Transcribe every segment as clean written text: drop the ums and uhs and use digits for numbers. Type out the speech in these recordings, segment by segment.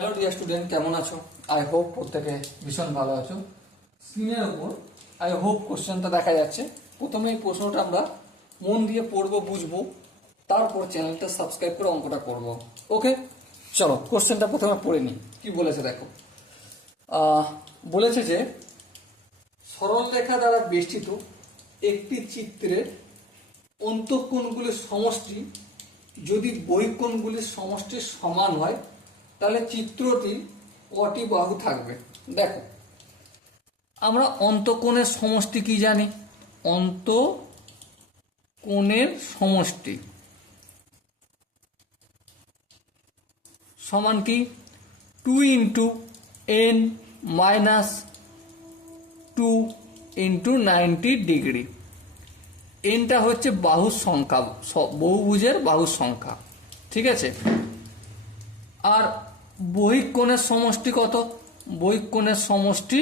Hello dear student, কেমন আছো? I hope প্রত্যেকে ভীষণ ভালো আছো। স্ক্রিনের উপর আই হোপ কোশ্চেনটা দেখা যাচ্ছে। প্রথমে এই প্রশ্নটা আমরা মন দিয়ে পড়বো, বুঝবো, তারপর চ্যানেলটা সাবস্ক্রাইব করে অঙ্কটা করব। ওকে, চলো কোশ্চেনটা প্রথমে পড়ে নিই। কি বলেছে দেখো, বলেছে যে সরল রেখা দ্বারা বেষ্টিত একটি চিত্রের অন্তঃকোণগুলির সমষ্টি যদি বহিঃকোণগুলির সমষ্টির সমান হয় তাহলে চিত্রটি কটি বাহু থাকবে। দেখো, আমরা অন্তঃকোণের সমষ্টি কি জানি? অন্তঃকোণের সমষ্টি সমান কি 2 into n minus 2 into 90 degree. এনটা হচ্ছে বাহুর সংখ্যা, বহুভুজের বাহুর সংখ্যা, ঠিক আছে। আর বহিঃকোণের সমষ্টি কত? বহিঃকোণের সমষ্টি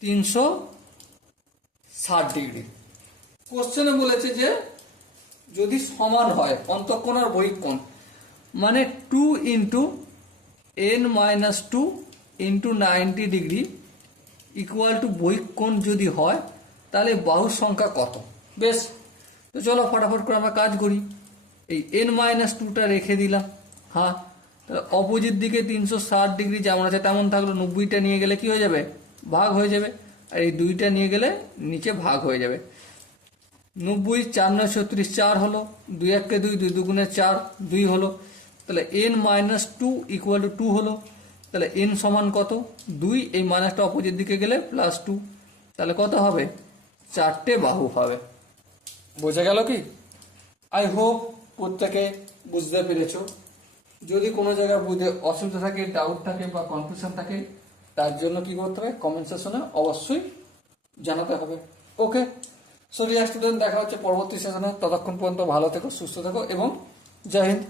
360 ডিগ্রি। কোশ্চেনে বলেছে যে যদি সমান হয় অন্তঃকোণ আর বহিঃকোণ, মানে 2 into n minus 2 into 90 degree equal to বহিঃকোণ যদি হয় তাহলে বাহুর সংখ্যা কত? বেশ, তো চলো ফটাফট করে আমরা কাজ করি। এই n মাইনাস 2টা রেখে দিলাম, হ্যাঁ, তাহলে অপোজিট দিকে 360 ডিগ্রি যেমন আছে তেমন থাকলো। 90টা নিয়ে গেলে কি হয়ে যাবে? ভাগ হয়ে যাবে। আর এই 2টা নিয়ে গেলে নিচে ভাগ হয়ে যাবে। 90 4 9 36 4 হলো, 2 1 কে 2, 2 2 4, 2 হলো। তাহলে n মাইনাস 2 ইকুয়াল টু 2 হলো। তাহলে n সমান কত? 2, এই মাইনাসটা অপোজিট দিকে গেলে প্লাস 2, তাহলে কত হবে? 4টে বাহু হবে। বোঝা গেল কি? আই হোপ প্রত্যেকে বুঝতে পেরেছো। যদি কোনো জায়গায় বুঝতে অসুবিধা থাকে, ডাউট থাকে বা কনফিউশন থাকে, তার জন্য কি করতে হবে? কমেন্ট সেকশনে অবশ্যই জানাতে হবে। ওকে, সো ডিয়ার স্টুডেন্ট, দেখা হচ্ছে পরবর্তী সেশনে। ততক্ষণ পর্যন্ত ভালো থেকো, সুস্থ থেকো এবং জয় হিন্দ।